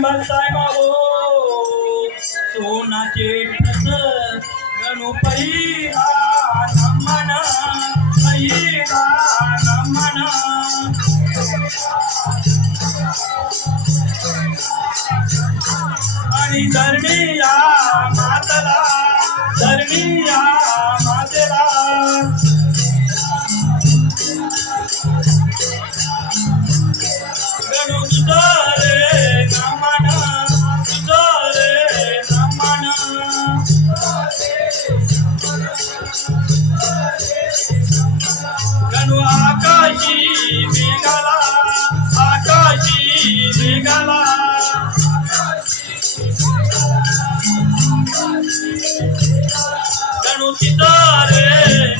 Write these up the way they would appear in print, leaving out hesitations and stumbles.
सायबा हो सोनाचे ठस गणू पहिला नमन पहिला नमन आणि धरणीया मातला धरणीया मातेला गणू तुझरे नमन तुझरे नमन गणू आकाशी मेघाला आकाशी मेघाला गणू तिथरे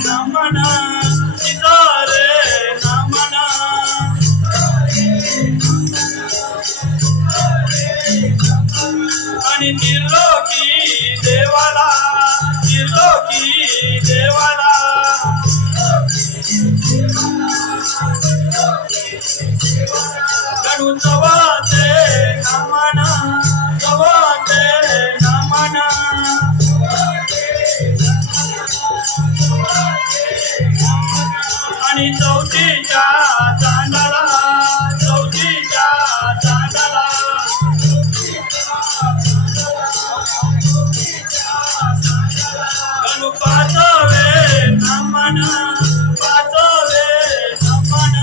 नमन तिथरे नमन आणि त्रिलोकी देवाला त्रिलोकी देवाला गणू जवाते नमन जवाते नमन आणि चौथीच्या चांदाला चौथीच्या चांदाला गणू पाचवे नमन पाचवे नमन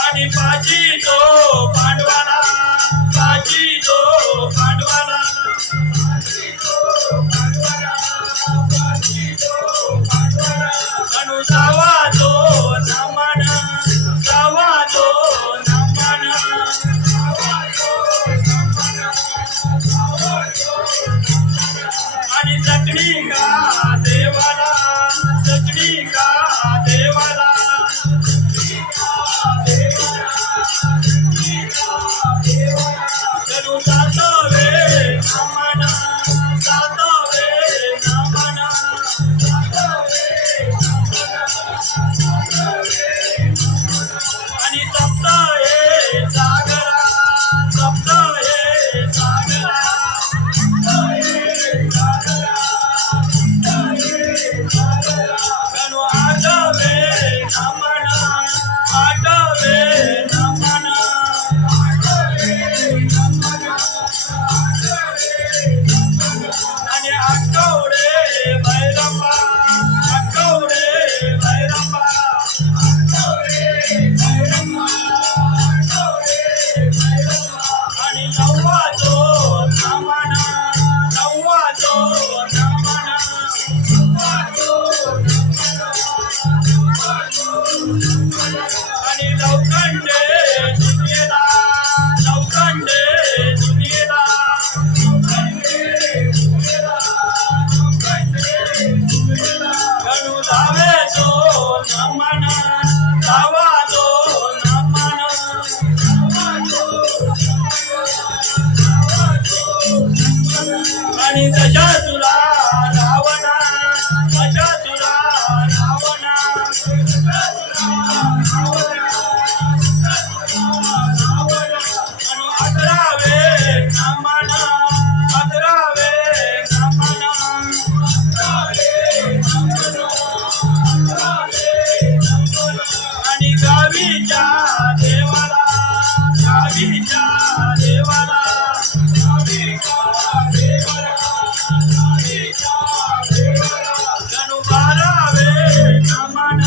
आणि पाची जो पांडवाला पाची जो पांडवाला गणू जावा जो नमन जावा जो नमन आणि सकडी का देवाला सकडी का देवाला गणू जातवे नमन जातवे नमन आणि सप्ताहे सागरा सप्ताहे सागरा गणू आठवे नमन आठवे नमन आणि आठवडे भैरप्पा आठवडे भैरप्पा आणि नव्वाजो नमन नव्वाजो नमन आणि लवखंडे दुनियेला लवखंडे दुनियेला गणू धावे जो नमन धावा जो नमन आणि कशा तुला रावणा कशा तुला रावणा आणि अकरावे नमन अकरावे नमन आणि गावीच्या देवाला गावीच्या देवाला गणू बारावे नमन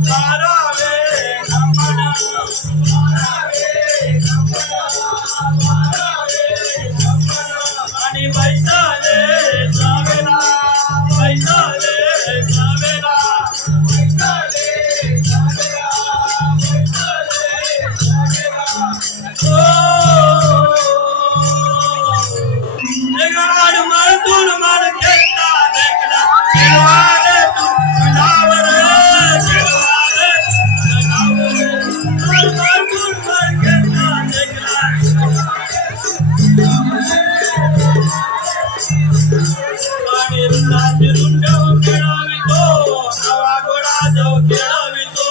बारावे नमन आणि बैसाले जावेला बैसाले जावेला मारतून मार घेतला देखला चिरवारे तू नावर चिरवारे मारतून मार घेतला देखला आणि रुंदा फिरून घेऊन खेळावितो नवा घोडा जो खेळावितो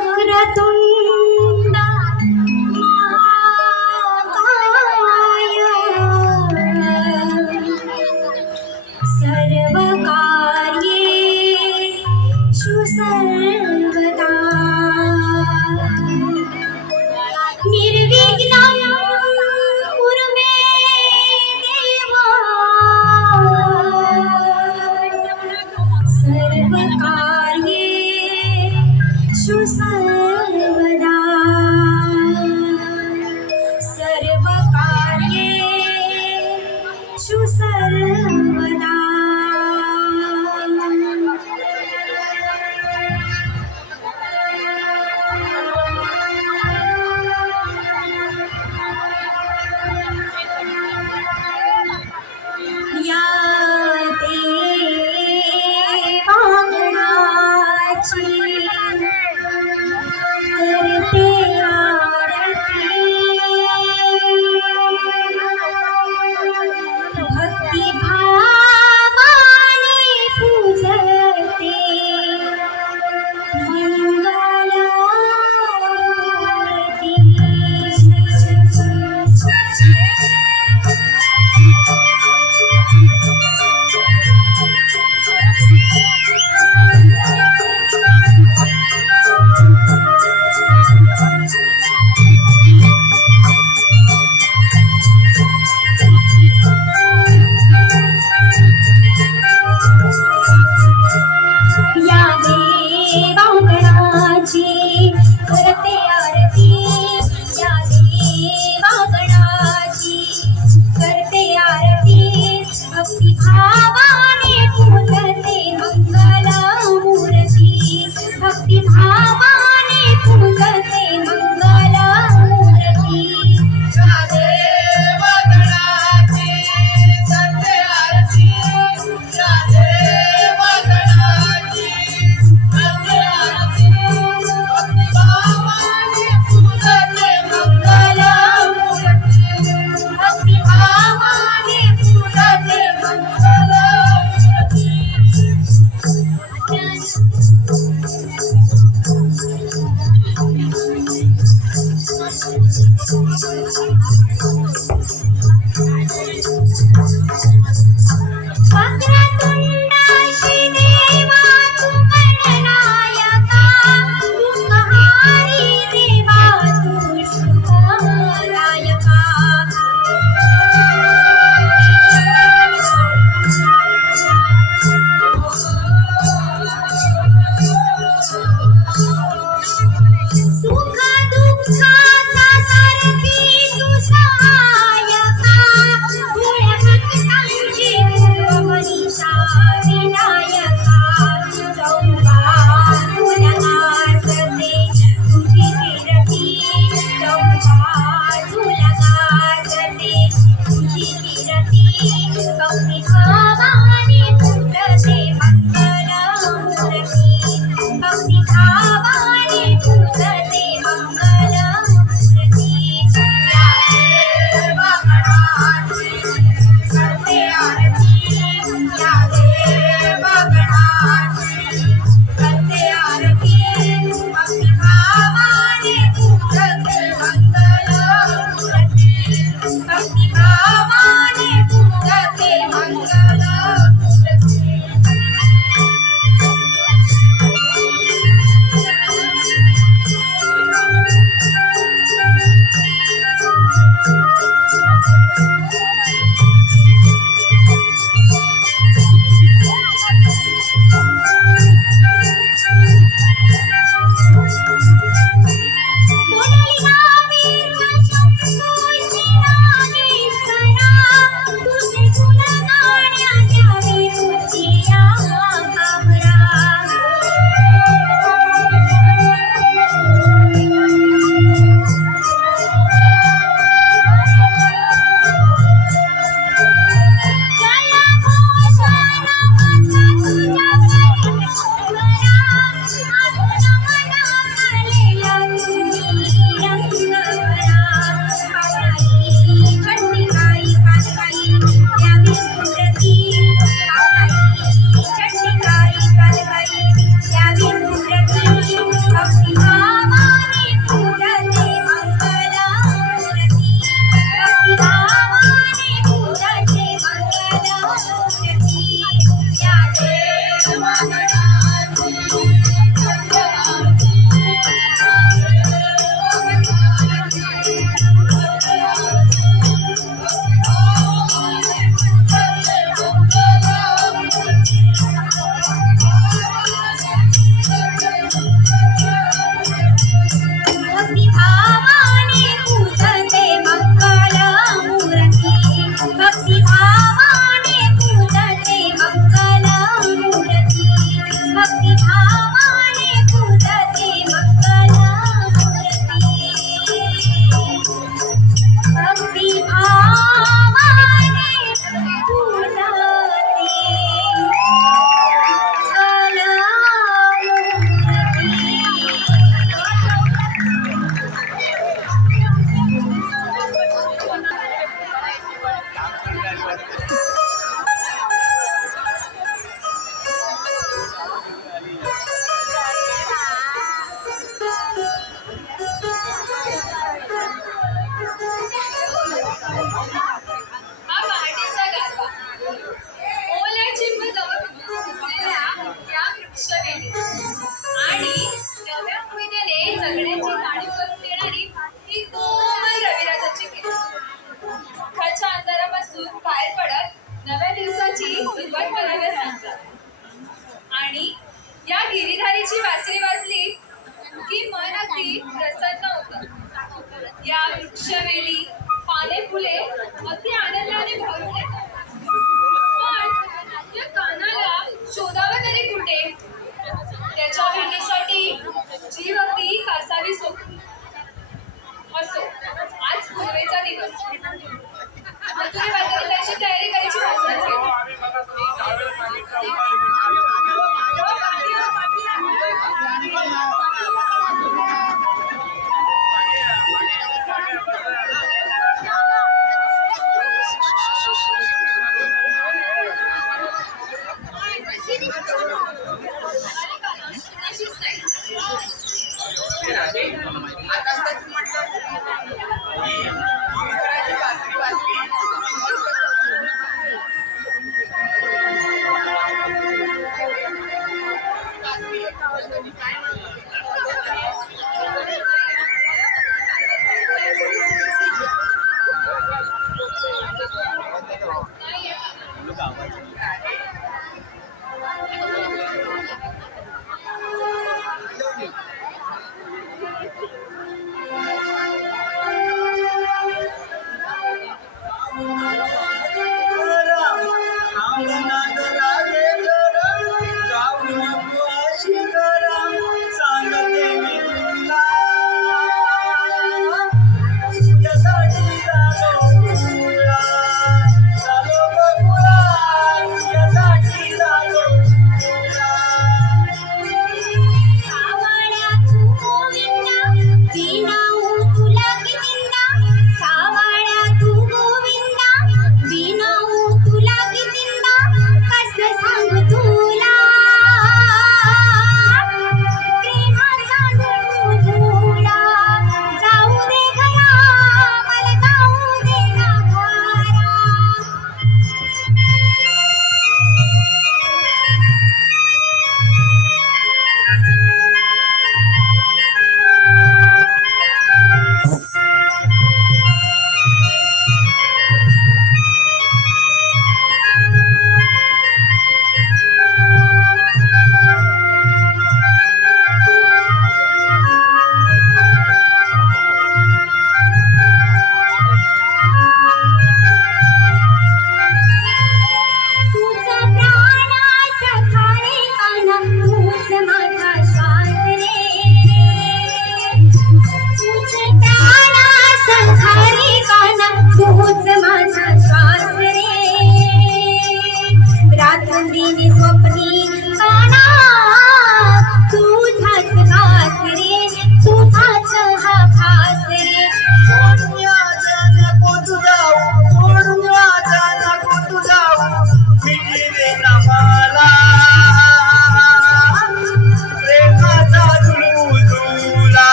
वक्रतुंड महाकाय सर्वकार्येषु सर्वदा निर्विघ्नं कुरु मे देवा सर्वकार्येषु सर्वदा सर्वकार्येषु सर्वदा या देवांगणाची करते आरती भक्तिभावाने पूजते मंगलारती या देवांगणाची करते आरती या देवांगणाची करते आरती भक्तिभावाने पूजते मंगलमूर्ती भक्तिभावाने पूजते मंगलमूर्ती या देवांगणाची करते आरती या देवांगणाची करते आरती भक्तिभावाने पूजते मंगलमूर्ती भक्तिभावाने पूजते मंगलमूर्ती वक्रतुंडाशी देवा तू गणनायका, दुःखहारी देवा तू शुभदायका. सुख दुःखाचा सारथी तू सहायका, भोळ्या भक्तांची पूर्वमनीषा विनायका. चौबाजूला गाजते तुझी कीर्ती, चौबाजूला गाजते तुझी कीर्ती. भक्तिभावाने पूजते मंगलमूर्ती, भक्तिभावाने पूजते मंगलमूर्ती. या देवा गणाची करते आरती, या देवा गणाची करते आरती. भक्तिभावाने पूजते मंगलमूर्ती, भक्तिभावाने पूजते मंगलमूर्ती.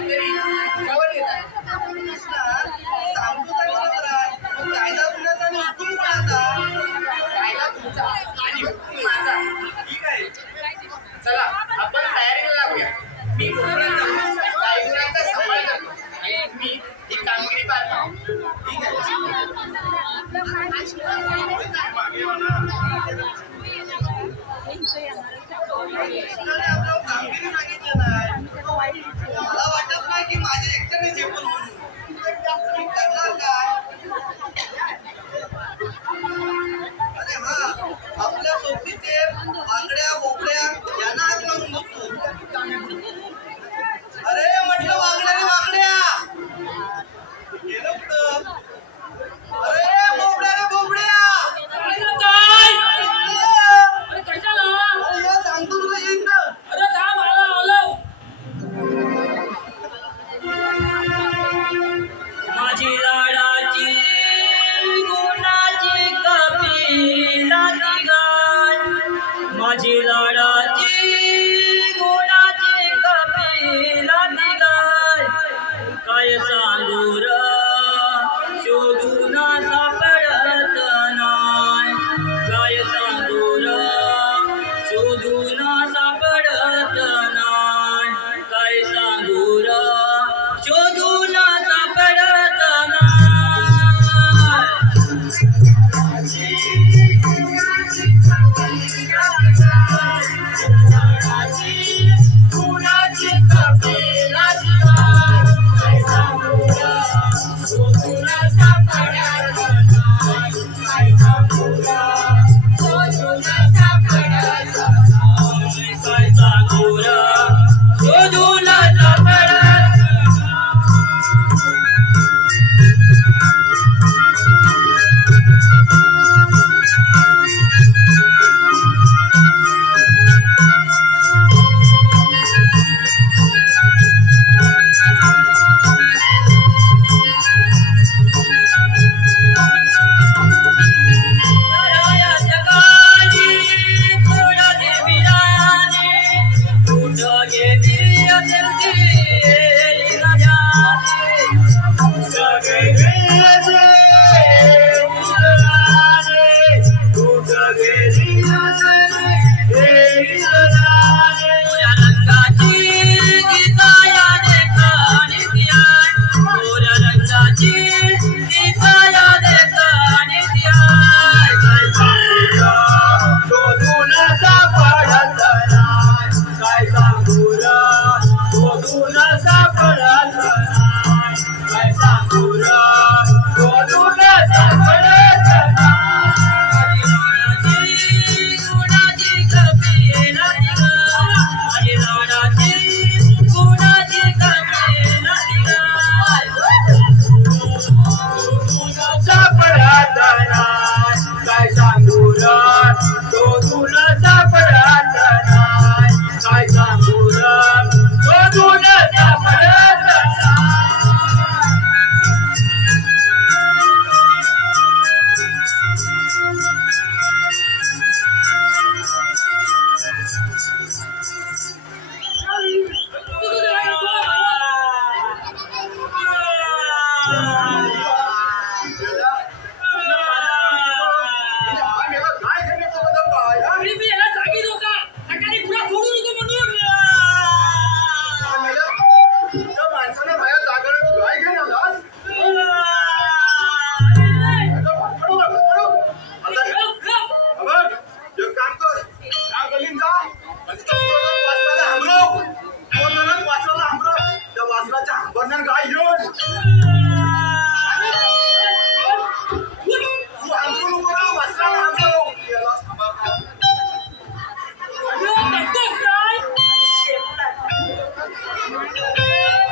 तरी कवर येत आहे. सांगतो काय बरोबर आहे. पण कायदा कुणाचा आणि हुकूम कुणाचा? कायदा तुमचा आणि हुकूम माझा. ठीक आहे. चला आपण तयारीला लागूया. मी कोकणात जाऊन गायगुरांचा सांभाळ करतो आणि तुम्ही ही कामगिरी पार पाडा. ठीक आहे. मागे या ना. आपल्याला कामगिरी सांगितलं नाही. मला वाटत नाही की माझ्या एकट्याने झेपल म्हणून. मी करणार काय? अरे हा, आपल्या सोबतीचे वांगड्या बोकड्या यांना हात मारून बघतो. अरे म्हटलं वांगड्या रे वांगड्या, गेलं कुठं? अरे बोबड्या रे बोबड्या, काय अरे अरे कशाला या सांगतो तुला ये इकडं. अरे थांब आलो माझी लाडाची गुणाची कपिला गाय माझी लाडाची गुणाची कपिला गाय काय सांगू र शोधून सापडत नाय काय सांगू र शोधून सापडत नाय काय सांगू र शोधून सापडत नाय कुणाची कपिला गाय काय सांगू र शोधून सापडत नाय काय सांगू र शोधून सापडत नाय काय सांगू र शोधून सापडत रायात काली थोडा देविराने कुठं गेली असेल ती राजाने कुठं गेली असेल कुठं गेली असेल गोऱ्या रंगाची दिसाया देखाणी ध्यान गोऱ्या रंगाची दिसाया देखाणी ध्यान काय सांगू शोधून सापडत नाय काय सांगू शोधून सापडत नाय काय सांगू शोधून सापडत नाय गुणाची कपिला गाय गुणाची कपिला गाय सापडत नाय काय सांगू शोधून सापडत नाय काय सांगू शोधून सापडत नाय काय करण्याचं बदल काय? हा? अरे मी याला सांगितलं होतं सकाळी गुन्हा सोडू नको म्हणून त्या माणसानं माझ्या जागेवर काय घेऊन आलास? बघ, एक काम कर, या गल्लीत जा, आणि त्या पुरातन वासनाला हांबरव. पुरातन वासनाला हांबरव. त्या वासनाच्या हांबरण्यानं गाय घेऊन. तू हांबरू नको ना, वासनाला हांबरव. याला सांभाळ.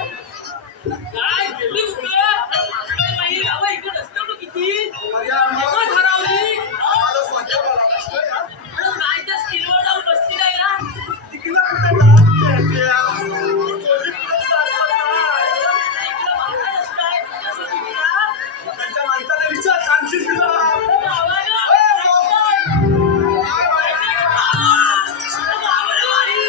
काय गेली कुठं माझी गावं इकडे असतं ना किती अरे आम्हाला- केव्हा ठरवली आम्हाला स्वतःला लागतंय ना. अरे काय त्या स्किलवर जाऊन बसती नाही ना तिकीला कुठे जाणार? त्या चोरी कुठे जाणार नाही. इकडं बाहेर असताय तुझ्यासाठी ना. त्यांच्या माणसाला विचार, सांगशील तुला. गावाला काय माहिती? गावाला वारी.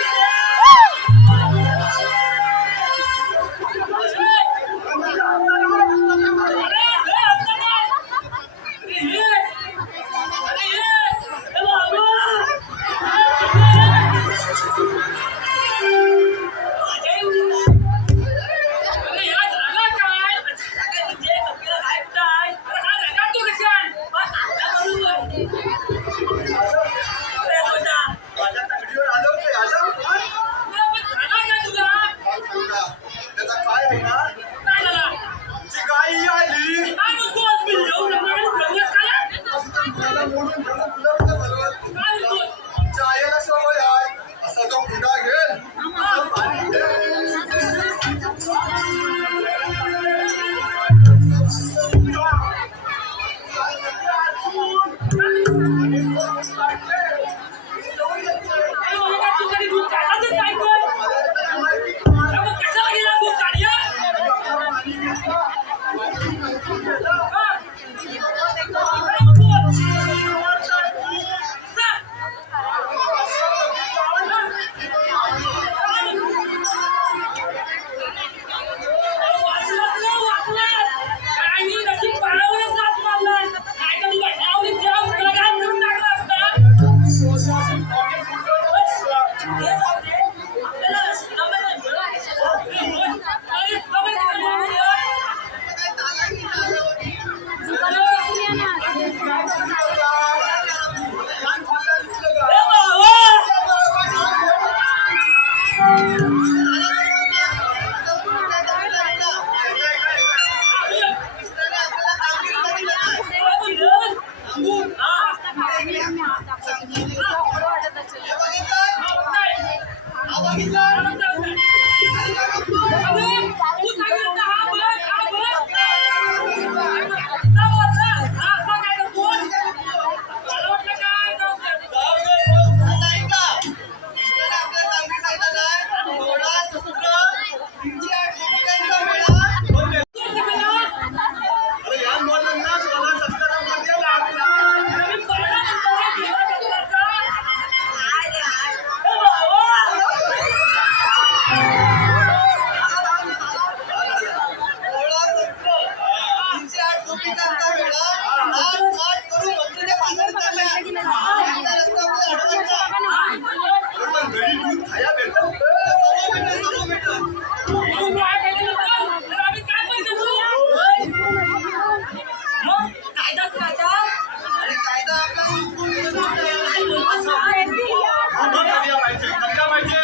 आता ऐका. कृष्णाने आपल्या चांगली सांगितलं आहे. 16 सूत्र, 308 गोपिकांचा मेळा. अरे या बोललं ना 16 सत्रामध्ये लागला. पण घरी दूध खाया भेटत सर्व भेटत. अरे कायदा आपला पाहिजे कधीला पाहिजे.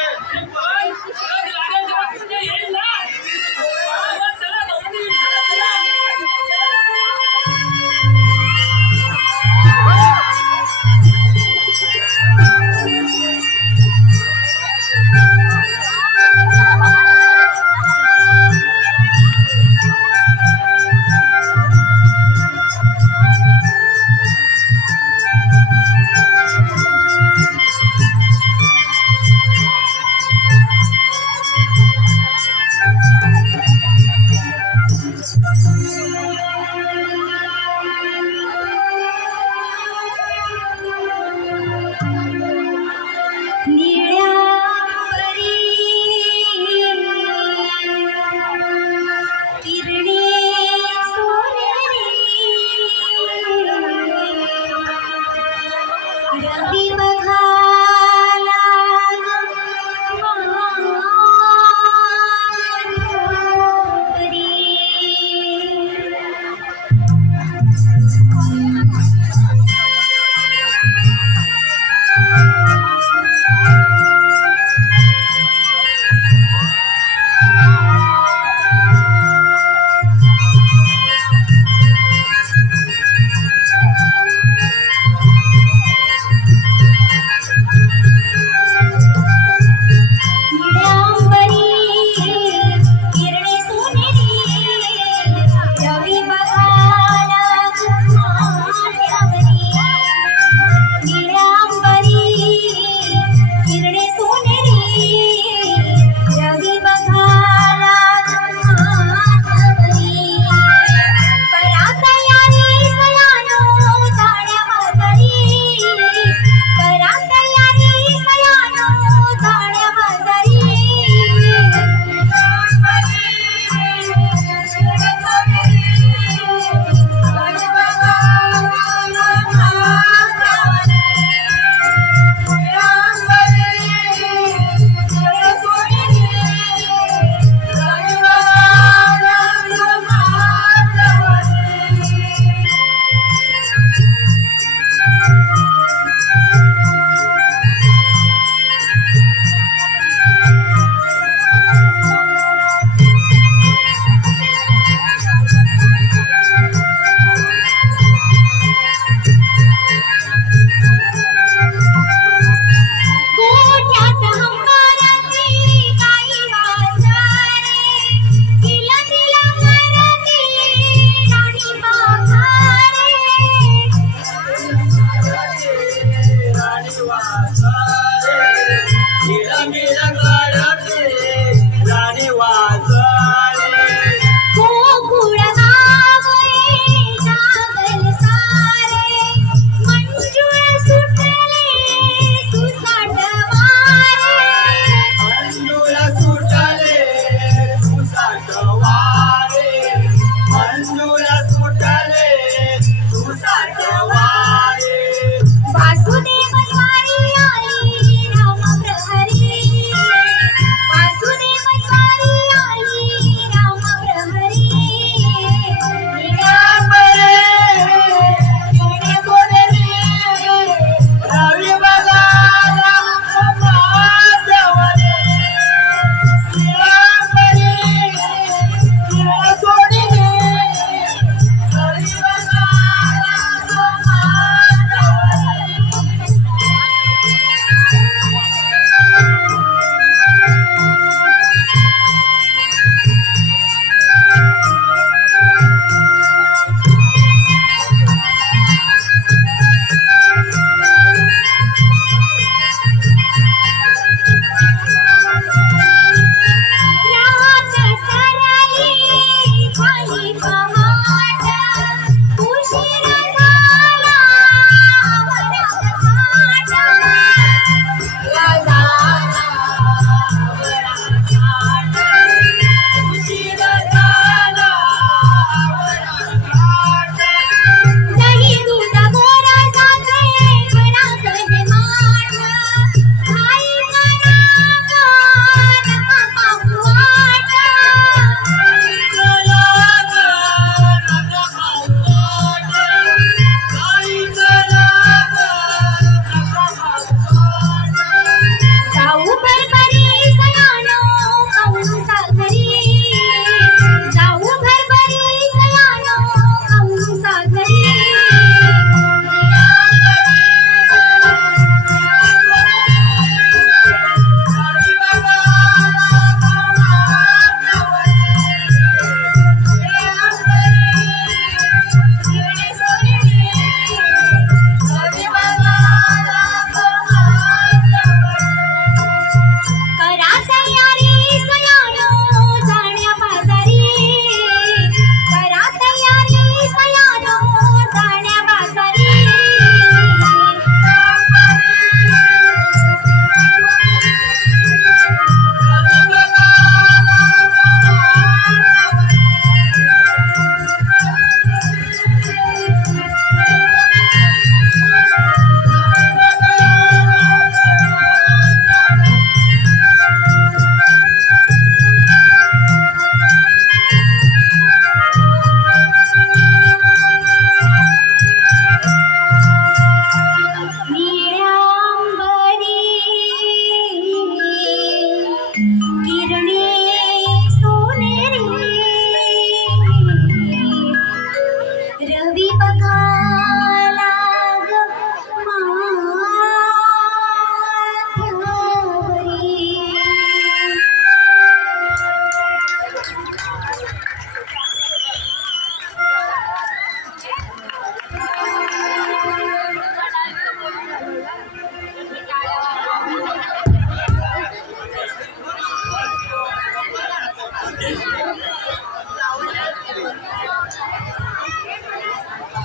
वासुदेव स्वारी आली राम प्रहरी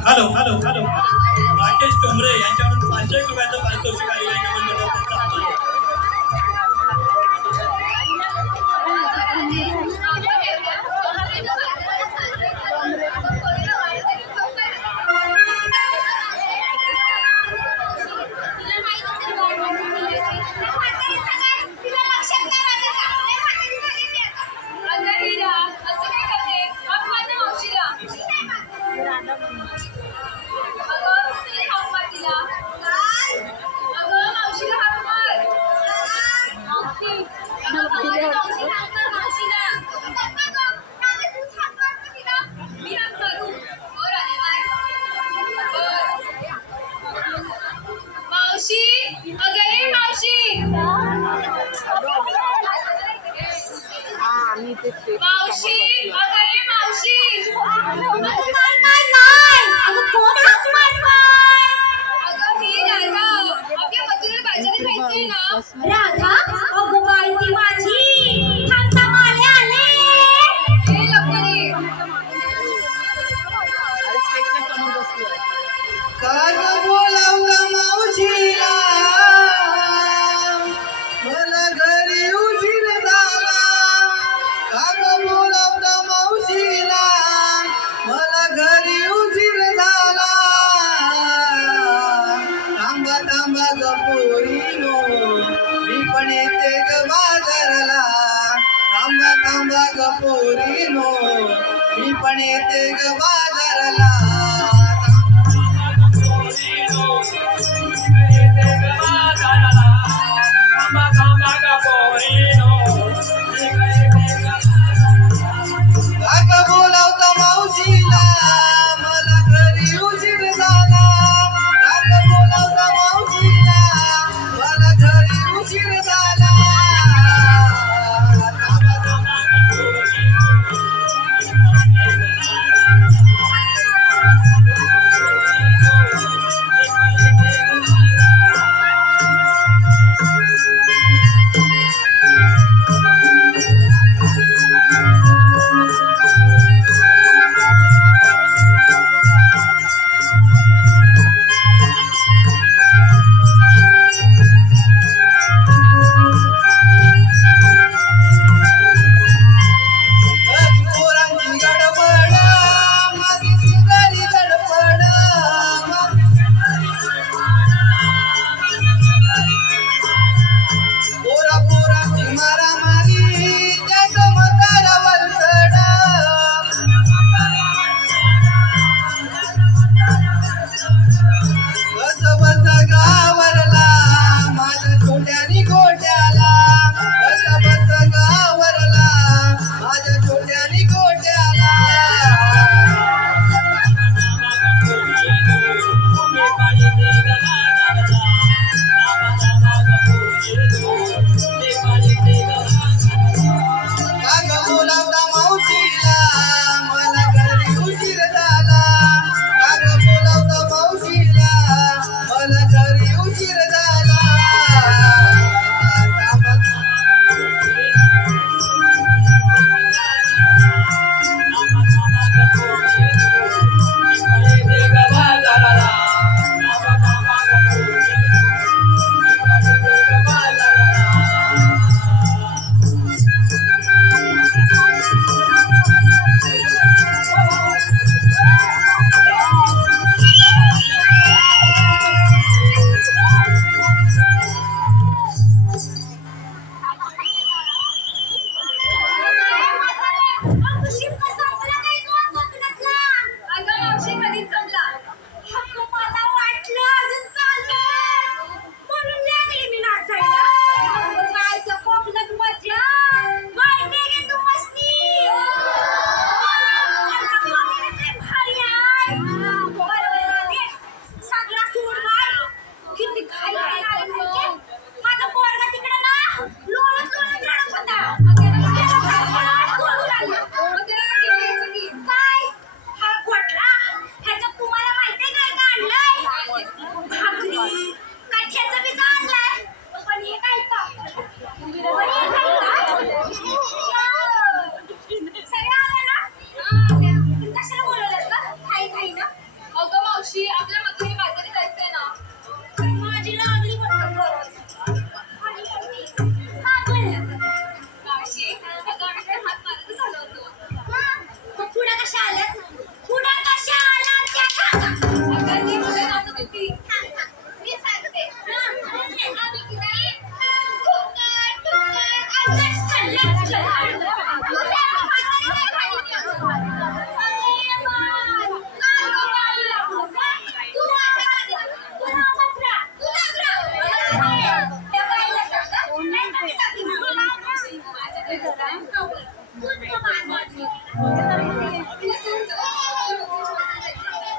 hello hello hello Rakesh Tombre यांच्याकडून 500 रुपयाचं पारितोषिक आलेलं आहे. नमन मंडळ त्यांचा आभार. मावशी अगं ये मावशी मावशी अगं ये मावशी अगं कोण हात मारतोय अगं मी राधा आपल्या मजुरीला बाजारात जायचंय ना राधा अगं बाई ती माझी थांबता माले आले हे लवकर काग बोलावला मावशीला मला घरी उशीर झाला. काग बोलावला मावशीला मला घरी उशीर झाला. थांबा थांबा ग पोरीनो मी पण येते ग बाजाराला. थांबा थांबा ग पोरीनो मी पण येते ग बाजाराला. काका बोलावता मावशीला मला घरी उशीर झाला. काका बोलावता मावशीला मला घरी उशीर झाला.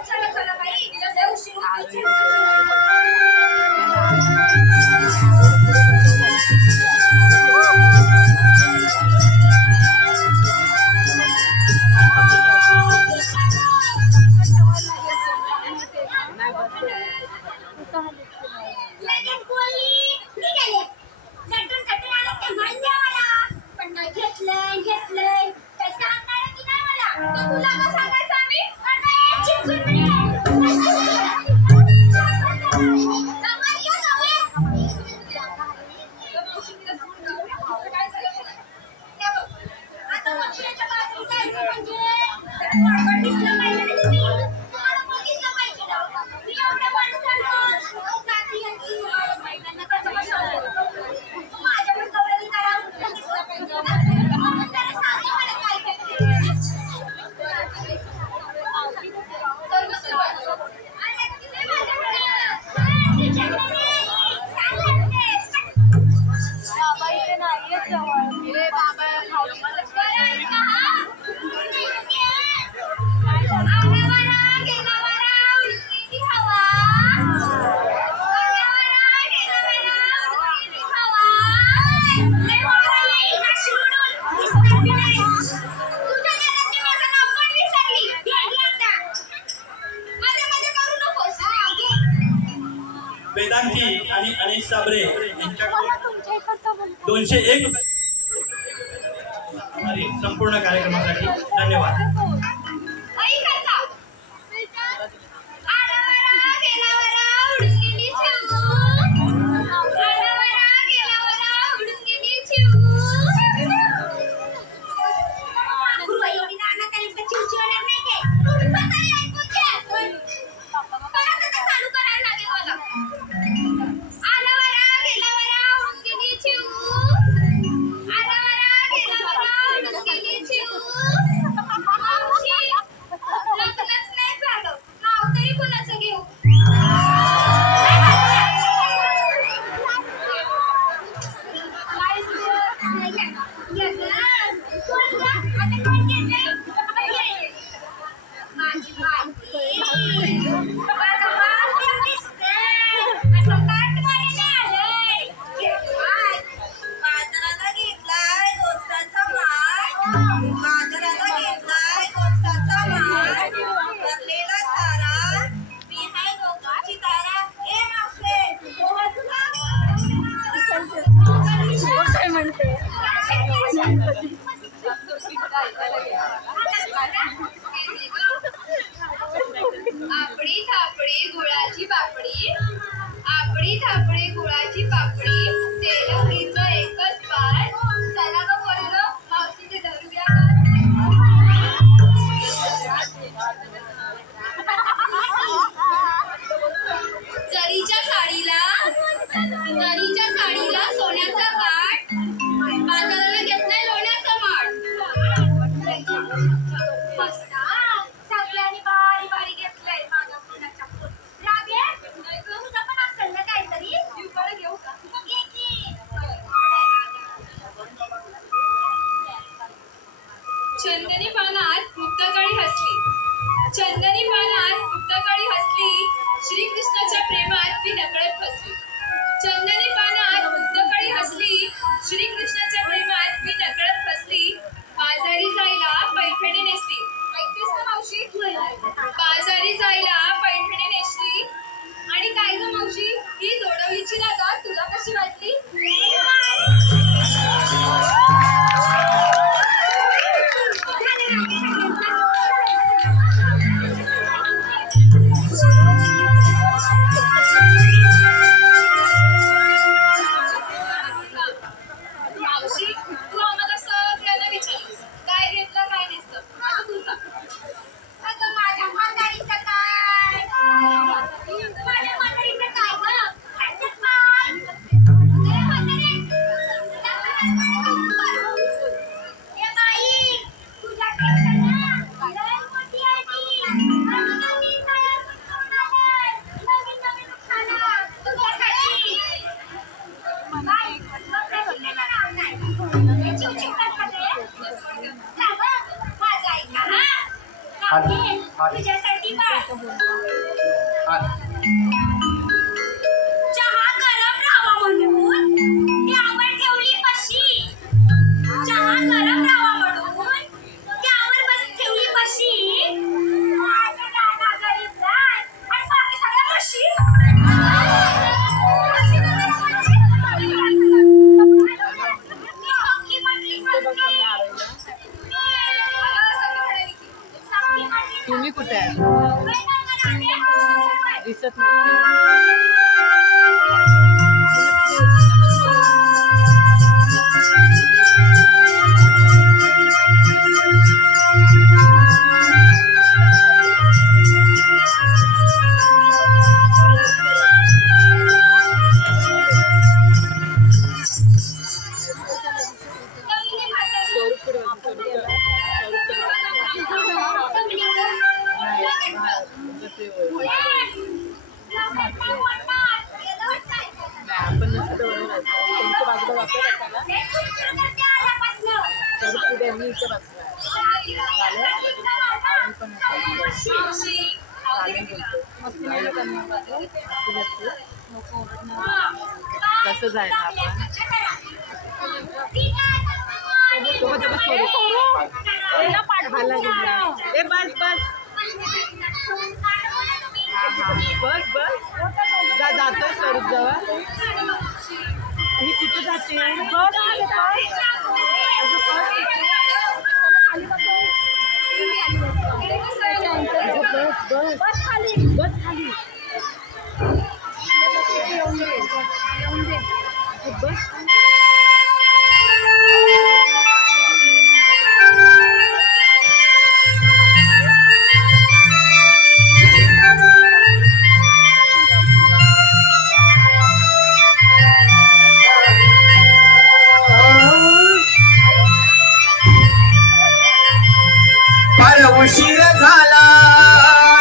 चला चला बाई लय उशीर होतोय. चला. लगेच बोलली निघाले. लटून थटून आलं ते माहिती आहे मला. पण नाही घेतलंय काय सांगणार की नाही मला. तर तुला का सांगायचं आम्ही. आता हे चिंचून मिळेल. जाऊया, जाऊया. काय झालं मला? हे बघ, आता मंदिराच्या बाजूला जायचं म्हणजे जरा पडपड दिसलं पाहिजे ना तुम्ही. तुम्हाला बघितलं पाहिजे ना. मी एवढ्या माणसांना जाती यांची बायकांना त्याच्यावर सांगतो. मग माझ्या पण गवळणी जरा दिसलं पाहिजे ना. म्हणून जरा सांगा मला काय करते. तर मग सुरुवात करू. आणि तिथे माझ्याकडे तिच्याकडे छान लागते. बाबा इथे नाहीये जवळ. बाबा बरं ऐका हा. आगावारा गेलावारा उडकीची हवा. आगावारा गेलावारा उडकीची हवा. लय मोठा येईल का शिवडून दिसणार बी नाही. तुझ्या दादाची माझं नाव पण विसरली. गेली आता. मध्ये करू नकोस. वेदांती आणि अनिश साबरे यांच्याकडे 201 रुपये आणि संपूर्ण कार्यक्रमासाठी धन्यवाद. ऐक आता. आगावारा गेलावारा उडून गेली चिव. आगावारा गेलावारा उडून गेली चिव. गुरुबाई एवढी नाना त्याला चिवचिव येणार नाही काय. पुढचं तरी ऐकून घे. परत आता चालू करायला लागेल मला. आगावारा गेलावारा उडून गेली चिव. आगावारा गेलावारा उडून गेली चिव. मावशी, लग्नच नाही झालं. नाव तरी कुणाचं घेऊ? आता कोण घेतलंय? माझी बाई. माझं बाळ पण दिसतंय. असं काटमारीने आलंय. घेतलाय. बाजाराला घेतलाय गोष्टाचा माल. बाजाराला घेतलाय गोष्टाचा माल. भरलेला सारा. मी हाय गवताची तारा. ए मावशे, पोहा तुला? काय म्हणते? आपडी थापडी गुळाची पापडी. आपडी थापडी गुळाची पापडी. तेलंगीचं एकच पाय. चला गं बोललो मावशीचे धरूया का? जरीच्या साडीला सोन्याचा काठ. बाजाराला घेतलाय लोण्याचा माठ. सगळ्यांनी बारी बारी घेतलंय माझ्या सोन्याच्या फूल. रागे तुझं पण असेल ना काहीतरी. घेऊ का? घे की. चंदनी पानात मुक्ताकाळी हसली. चंदनी पानात मुक्ताकाळी हसली. श्रीकृष्णाच्या प्रेमात मी नकळत फसली. चंदनी पानात मुक्ताकाळी हसली. श्रीकृष्णाच्या प्रेमात मी नकळत फसली. बाजारी जायला पैठणी नेसली. ऐकतेस ना मावशी? बाजारी जायला पैठणी नेसली. आणि काय ग मावशी, ही दोडवलीची रागा तुला कशी वाटली? मावशी, तू आम्हाला सगळ्यांना विचारलीस काय घेतलं काय नसतं. आता तू सांग. अगं माझ्या म्हातारीचं काय? माझ्या म्हातारीचं काय गं? खायचं काय? ए म्हातारी, ए बाई, तुझ्या काकी, तुझ्यासाठी पण. चहा गरम राहावा म्हणून त्यावर ठेवली पशी. चहा गरम राहावा म्हणून त्यावर बस ठेवली पशी. माझं दादा गरीब रान आणि बाकी सगळ्या म्हशी. मी हक्की म्हटली सांगते. तुम्ही कुठे आहे? आहे दिसत नाही. आपण नसतं त्यांच्या बाजूला वापरत असाला तर पुढे मी इथे बसला पण चालेल बोलतो मस्त नको कसं जायला आपण ए बस बस बस बस जातोय स्वरूप जवळ मी कुठे जाते बस खाली बस खाली बस उशीर झाला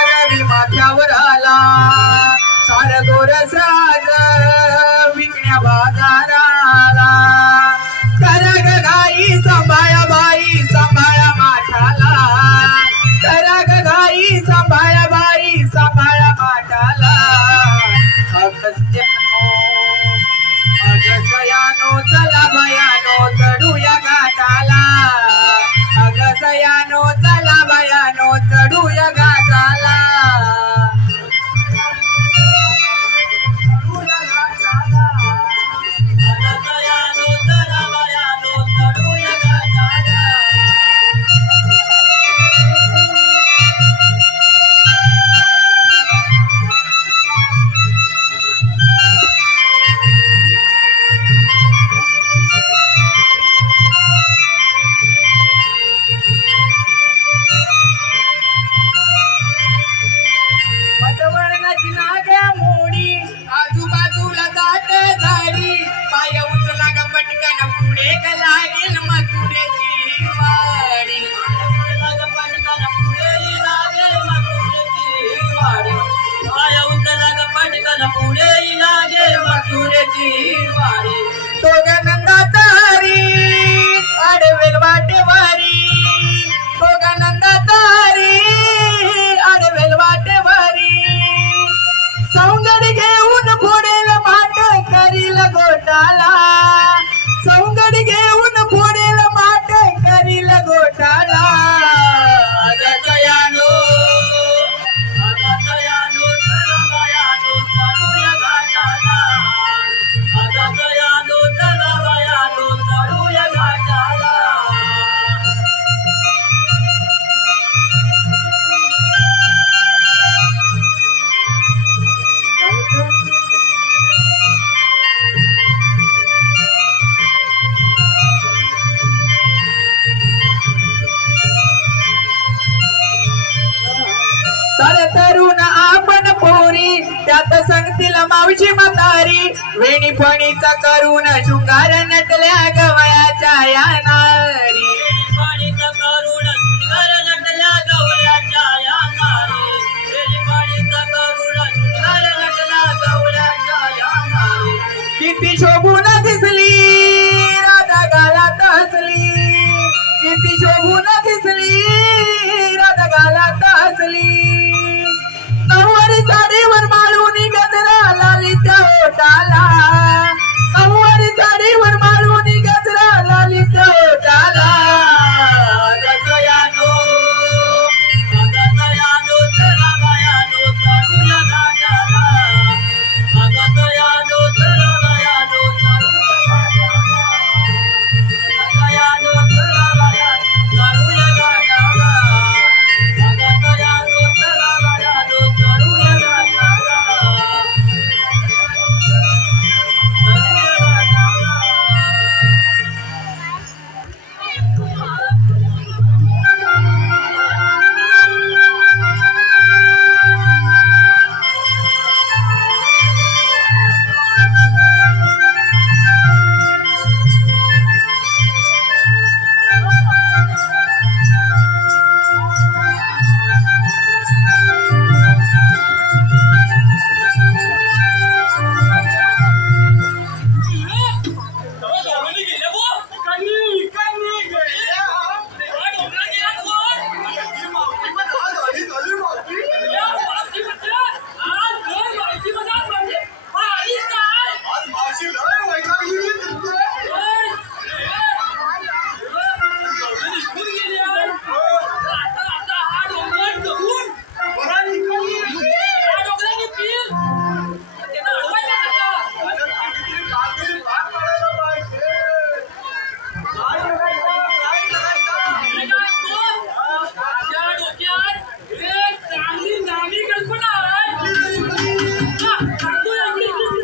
रवी माथ्यावर आला सार गोर साज विकण्या बाजाराला करग गाई सांभाळा बाई सांभाळा माठाला करग गाई सांभाळा बाई सांभाळा माठाला अगसयानो चला बयानो चढूया घाटाला अगसयानो चला बयानो चढूया घाटाला अगसयानो चला बयानो चढूया घाटाला वटवळणाची नाग्या मोडी आजूबाजूला दाट झाडी पाय उचला ग पटकन पुढे ग लागेल मथुरेची वाडी उचला ग पटकन पुढे लागेल मथुरेची वाडी पाय उचला ग पटकन पुढे लागेल मथुरेची वाडी तो ग नंदाचा हरी आडवेल वाटेवारी तो ग नंदाचा हरी आडवेल वाटेवारी सौंदड घेऊन फोडेल माठ करील गोटाला सौंदड घेऊन फोडेल माठ करील गोटाला अगसयानो अगसयानो चला बयानो चढूया घाटाला अगसयानो चला बयानो चढूया घाटाला सारे तरुण आपण पोरी त्यात संगतील मावशी म्हातारी वेणी फणीचा करून शृंगार नटल्या गवळ्याच्या या नारी फणीचा करून शृंगार नटल्या गवळ्याच्या या नारी फणीचा करून शृंगार नटल्या गवळ्याच्या या नारी किती शोभून दिसली राधा गालात हसली किती शोभून दिसली राधा गालात लागली नऊवारी साडीवर माळवणी गजरा लाली त्या ओठाला नऊवारी साडीवर माळवणी गजरा लाली त्या ओठाला रसयानो अगतयानो तेरा मायानो तरुया गाण्याला अगतयानो तेरा मायानो अगतयानो तेरा मायानो तरुया गाण्याला अगतयानो तेरा मायानो तरुया गाण्याला तेव्हा गावाला गेल्या बुवा. कधी गेल्या? तेव्हा डोंगरात गेल्या बुवा. ही मावशी पण आज आली झाली मावशी. या मावशीमध्ये आज घर मावशीमध्ये आज म्हणजे हा आलीच काय? आज मावशी लय वैतागली दिसते. निघून गेली आज. आता हा डोंगर चढून बरा निघाली. हा डोंगराने पीर. त्यांना अडवायचं कसं? आता काहीतरी काहीतरी भाग पाडायला पाहिजे. काय करायचं? काय करायचं? काय तो? माझ्या डोक्यात एक चांगली नामी कल्पना आहे. हा, सांगतो इकडे.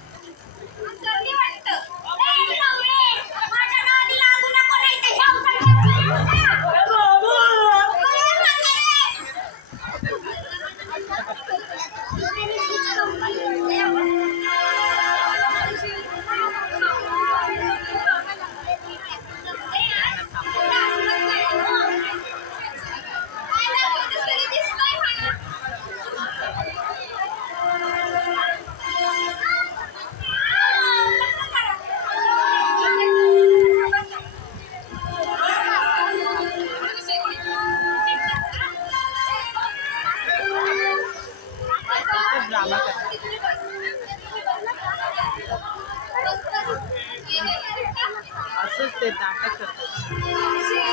सर्दी वाटतं. ए, कवळे, माझ्या नादी लागू नको नाही तर ह्या उचलून ड्रामा करतात असंच ते नाटक करतात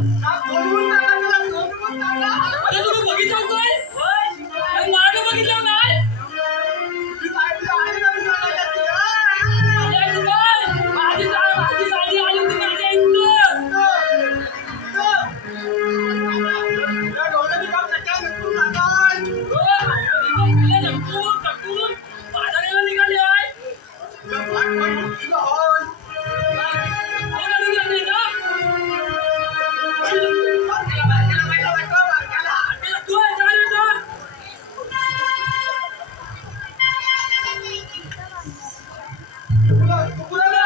ना बोलवून टाका त्याला, बोलवून टाका. अरे तुम्ही बघितलं काय अरे मागं बघितलं काय ती बायको आहे ना तुझ्या डोक्यात? माझ्या इथं माझी गाडी आली होती माझ्या इथं त्या डोळ्याने काम त्याच्या नक्की टाकाल. टकून बाजाराला निघाले आहे त्या बायकोला मुक्तीला होय. कोणाला निघाले ना बायकोला बायको, बायकोला. तू आहे चालेल ना कुणाला?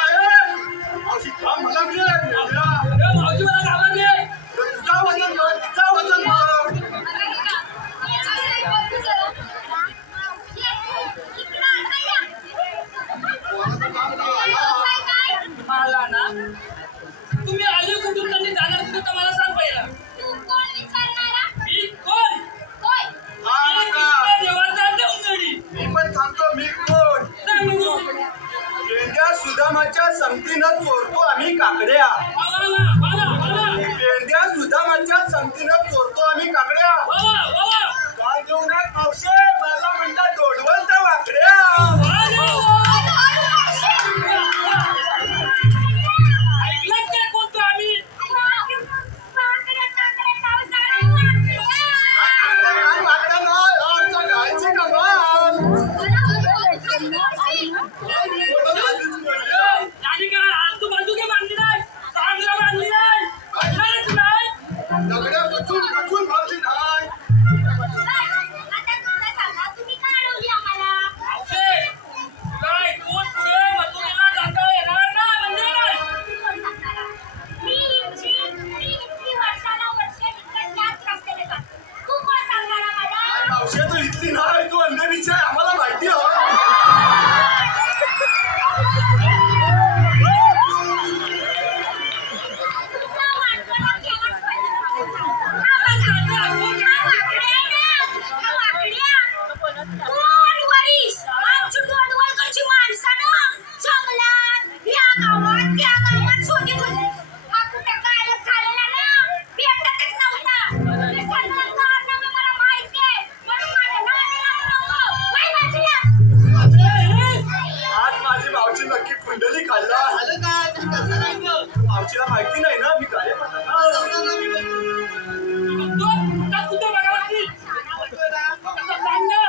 मावशी थांब, मला घे. तुझा वजन बघ, तिचा वजन बघ. मला ना तुम्ही आले कुठून त्यांनी जाणार कुठे तर मला सांग पहिला मी कोण हा मी का? कृष्ण देवाचा देवगडी मी पण सांगतो मी कोण. सांग बघू पेंड्या सुदामाच्या संगतीनं चोरतो आम्ही काकड्या. पेंड्या सुदामाच्या संगतीनं चोरतो आम्ही काकड्या. काय घेऊन आहे मावशे? मला म्हणतात डोडवलच्या वाकड्या. ऐकलं काय कोणतं आम्ही वाकड्या नाही, आमच्या गायची कमाल. राधिका आजूबाजू काय बांधली नाही चांगला बांधली नाही ऐकणारच नाही दगड्या बचून बचून भागली नाही. अक्षय काय कोण पुढे मथुरेला जाता येणार ना म्हणजे मावशे तू इथली नाही, तू अंधेरीची आहे, आम्हाला माहिती हो. आज माझी मावशी नक्की कुंडली खाल्ला. मावशीला माहिती नाही ना मी काय कुठे बघा लागतील सांग ना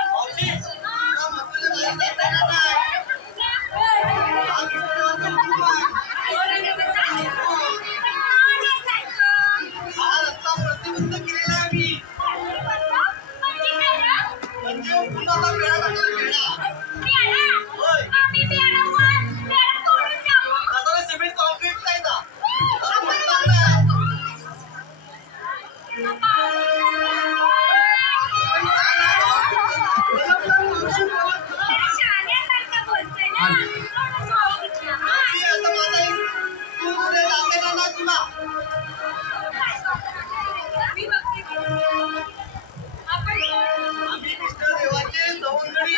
सिमेंट कॉन्क्रीट आम्ही कृष्ण देवाचे सवंगडी.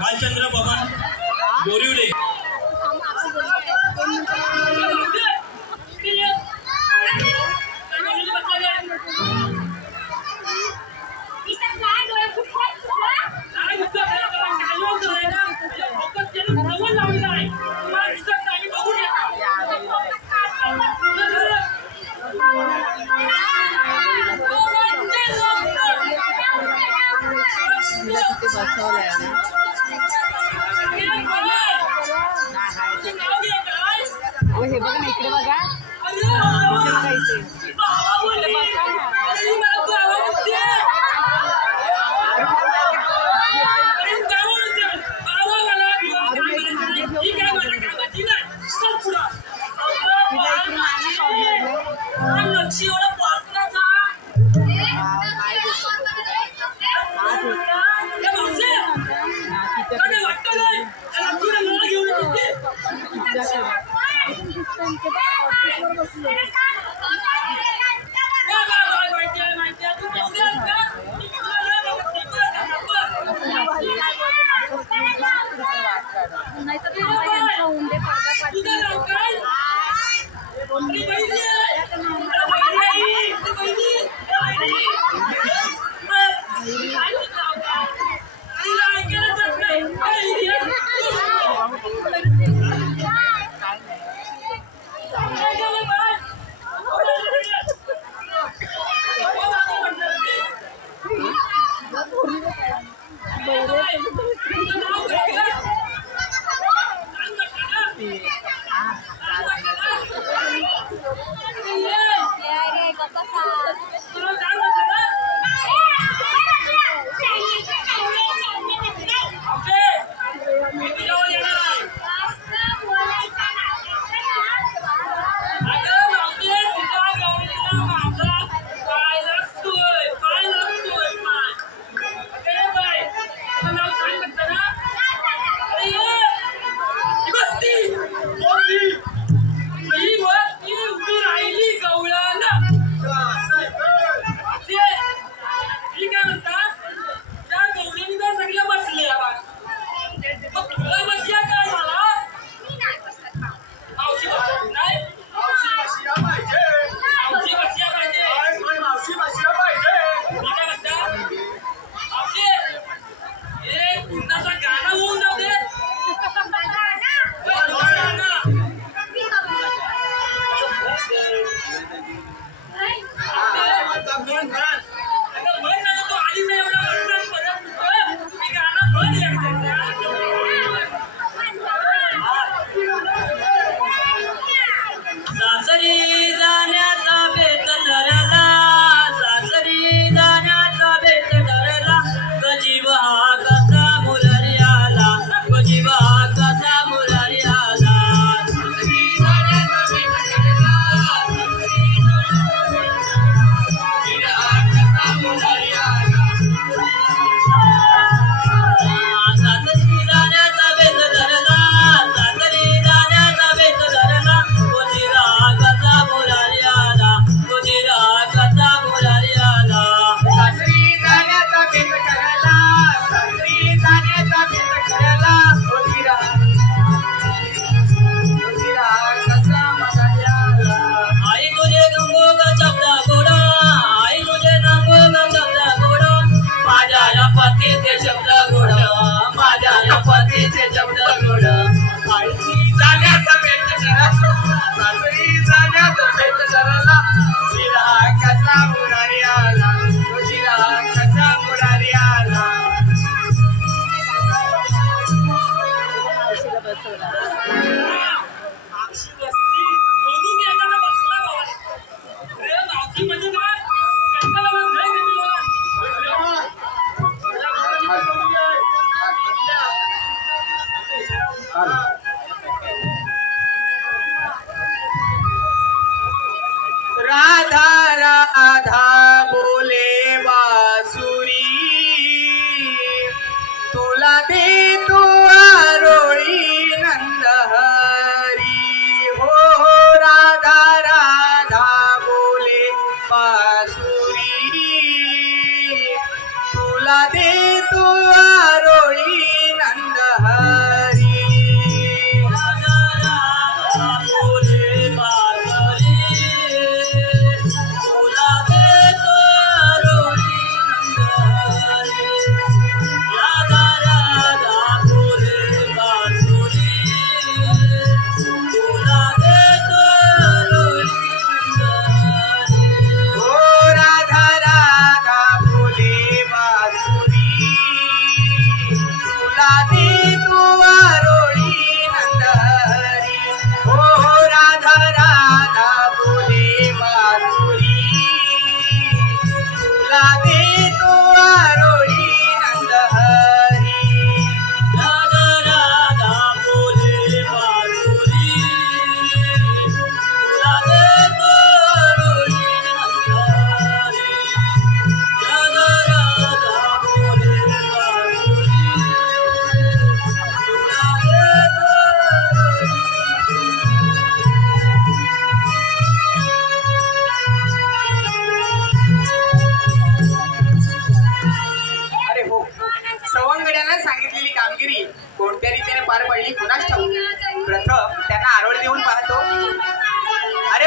बालचंद्र बबन बोरिवले. हे बघा ना इकडे बघा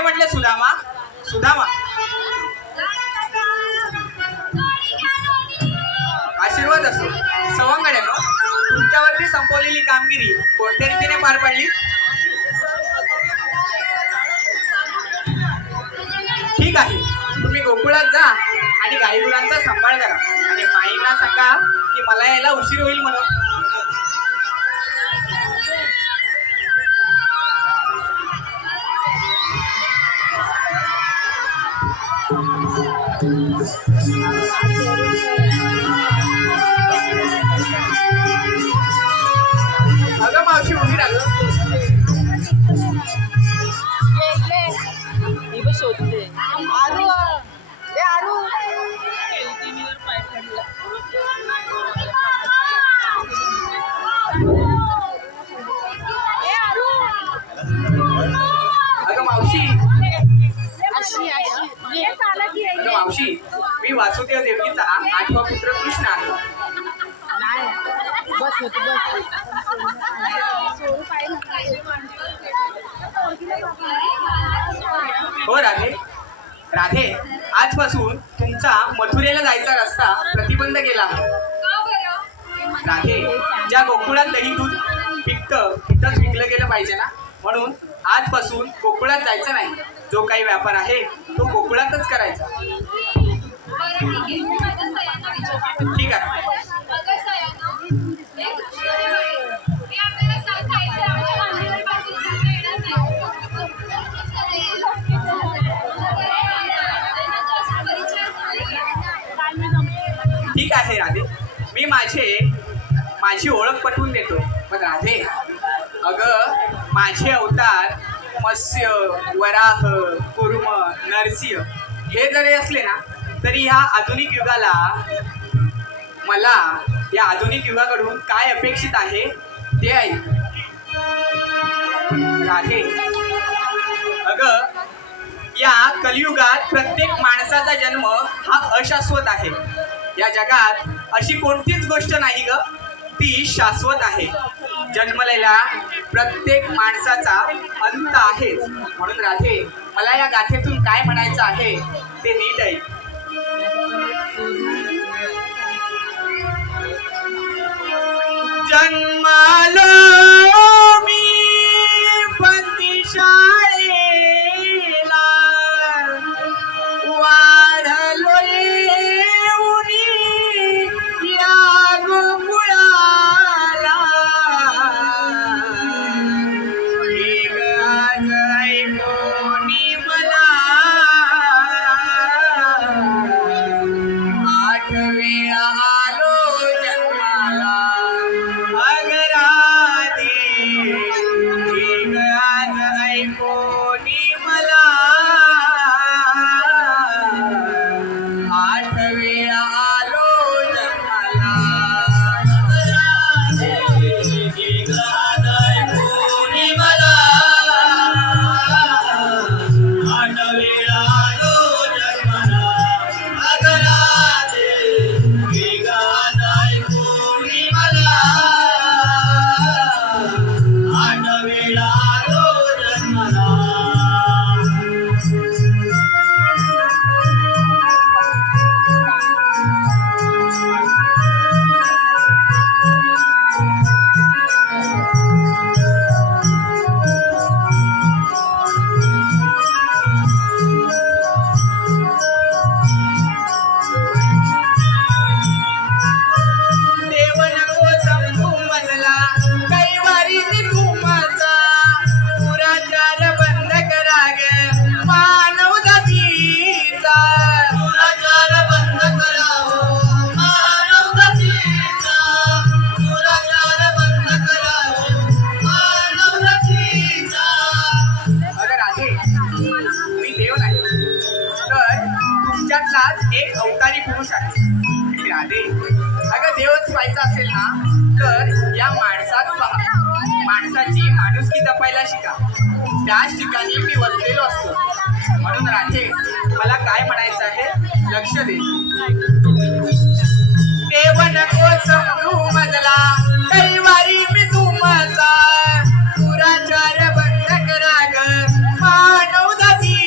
म्हटले सुदामा? सुदामा आशीर्वाद असो. सवंगड्यानो, तुमच्यावरती संपवलेली कामगिरी कोणत्या रीतीने पार पडली? ठीक आहे, तुम्ही गोकुळात जा आणि गाईगुरांचा सांभाळ करा आणि माईंना सांगा की मला यायला उशीर होईल म्हणून. अगं मावशी उभी राहा. मी पण शोधते. आरू ए आरू केलतीनीवर पाय पडला. ए आरू अगं मावशी, अशी अशी अगं मावशी, मी वासुदेव देवकीचा 8वा पुत्र कृष्ण आहे. नाही बस होती बस. हो राधे. राधे, आजपासून तुमचा मथुरेला जायचा रस्ता प्रतिबंध केला आहे. का बरं? राधे, ज्या गोकुळात दही दूध पिकतं तिथंच विकलं गेलं पाहिजे ना, म्हणून आजपासून गोकुळात जायचं नाही. जो काही व्यापार आहे तो गोकुळातच करायचा. बरं ठीक आहे, मी माझ्या सयांना विचारते. ठीक आहे. अगं सयांनो, एक दुष्कर्म आहे. मी आपल्याला सांगायचं आमच्या मंदिरापासून जाता येणार नाही. त्यांना जास्त परिचयच नाही. ठीक आहे राधे, मी माझी ओळख पटवून देतो. पण राधे, अगं माझे अवतार मत्स्य, वराह, कुर्म, नरसिंह हे जरी असले ना तरी ह्या आधुनिक युगाला मला या आधुनिक युगाकडून काय अपेक्षित आहे ते ऐक. राधे, अगं या कलियुगात प्रत्येक माणसाचा जन्म हा अशाश्वत आहे. या जगात अशी कोणतीच गोष्ट नाही ग ती शाश्वत आहे. जन्मलेल्या प्रत्येक माणसाचा अंत आहेच. म्हणून राधे, मला या गाथेतून काय म्हणायचं आहे ते नीट ऐक. जन्मालो मी पंथशाळेला, वाढलो येऊनी या गोकुळाला. एक आज ऐकोनी मला 8 वेळा आलो जन्माला. अगराधी एक आज ऐकोनी मला 8 वेळा आलो जन्माला. अगराधी एक आज ऐकोनी मला 8 वेळा आलो जन्माला. अगराधी एक आज ऐकोनी मला 8 वेळा आलो जन्माला. देव नको समजू मनला, कैवारी निघुमाचा. पुराचार बंद करा ग मानव जातीचा. पुराचार बंद करावो मानव जातीचा. पुराचार बंद करावो मानव जातीचा. अगं राधे, मी देव नाही तर तुमच्यातलाच एक अवतारी पुरुष आहे. राधे, अगं देवच व्हायचं असेल ना तर या माणसात पहा. माणसाची माणुसकी जपायला शिका. त्याच ठिकाणी मी वसलेलो असतो. म्हणून राधे, मला काय म्हणायचं आहे लक्ष दे. देव नको समजू मजला, कैवारी मी तुमचा. पुराचार बंद करा ग मानव जाती.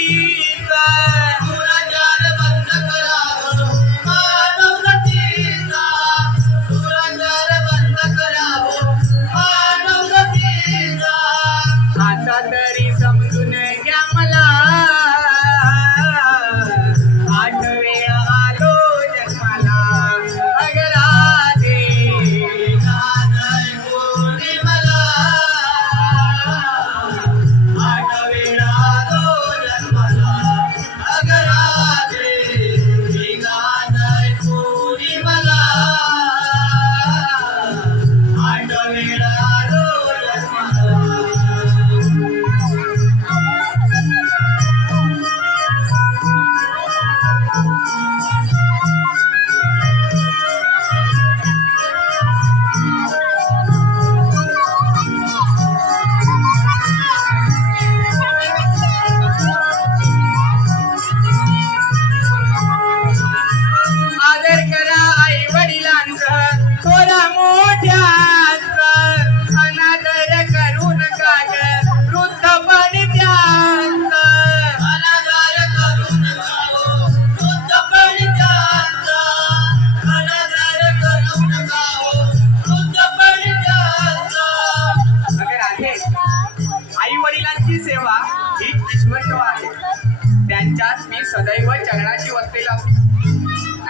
त्यांच्याच मी सदैव चरणाशी वसलेला असतो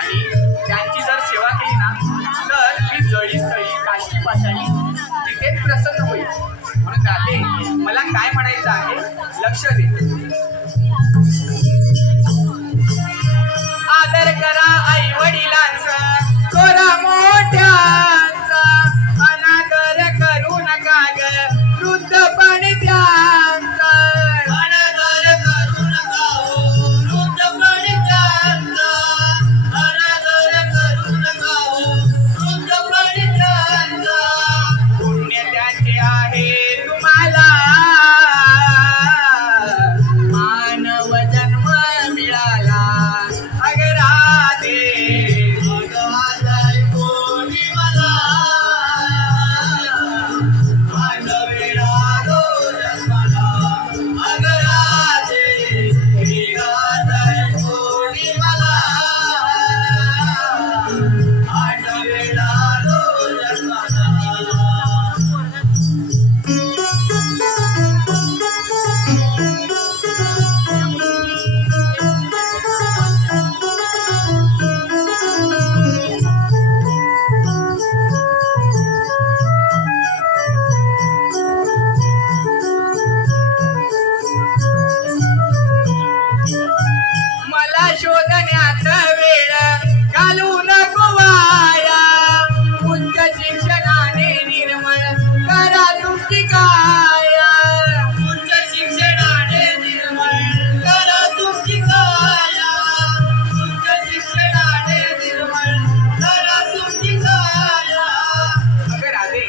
आणि त्यांची जर सेवा केली ना तर मी जळी स्थळी काष्टी पाषाणी तिथेच प्रसन्न होईल. म्हणून राधे मला काय म्हणायचं आहे लक्ष दे. आदर करा आई वडिलांचा थोरा मोठ्यांचा अनादर करू नका ग वृद्धपणी त्यांचा. अनादर करू नका हो वृद्धपणी त्यांचा. अनादर करू नका हो वृद्धपणी त्यांचा. पुण्य त्यांचे आहे तुम्हाला मानव जन्म मिळाला. अगं राधे अगाधाय कोणी मला आठवेळा जन्माला. अगराजे अगाधाय कोणी मला आठवेळा जन्माला. मला शोधण्यात वेळ घालू नको वाया. उच्च शिक्षणाने निर्मळ करा तुमची काया. उच्च शिक्षणाने निर्मळ करा तुमची काया. उच्च शिक्षणाने निर्मळ करा तुमची काया. अगं राधे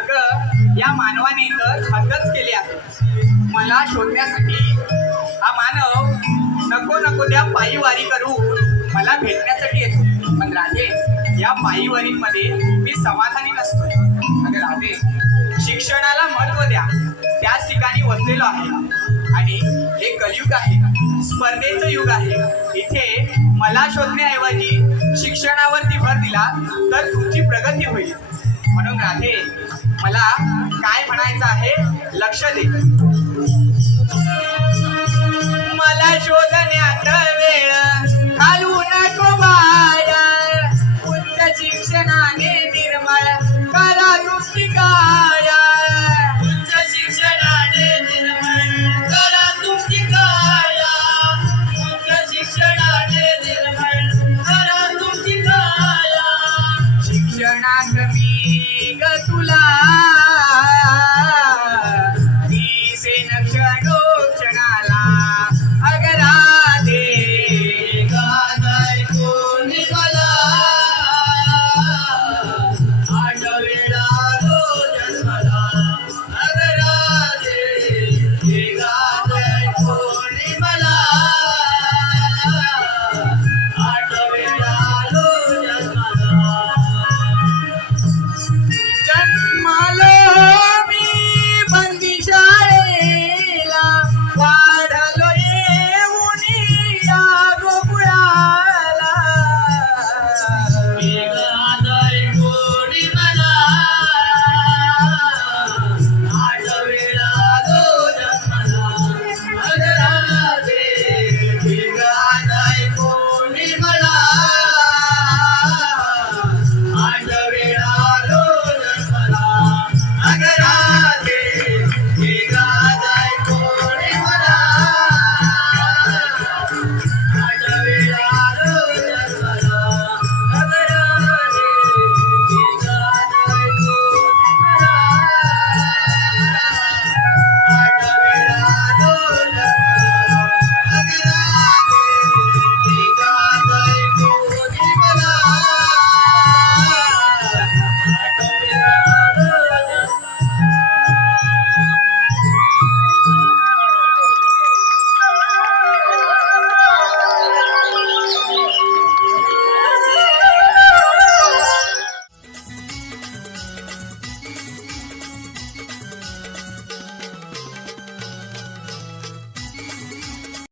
अगं या मानवाने तर हद्दच केली आहे. मला शोधण्यासाठी हा मानव नको नको त्या पायी वारी करून मला भेटण्यासाठी येतो. पण राधे या पायी वारीमध्ये मी समाधानी नसतो. अगं राधे शिक्षणाला महत्त्व द्या त्याच ठिकाणी वसलेलो आहे आणि हे कलियुग आहे स्पर्धेचं युग आहे. इथे मला शोधण्याऐवजी शिक्षणावरती भर दिला तर तुमची प्रगती होईल. म्हणून राधे मला काय म्हणायचं आहे लक्ष दे.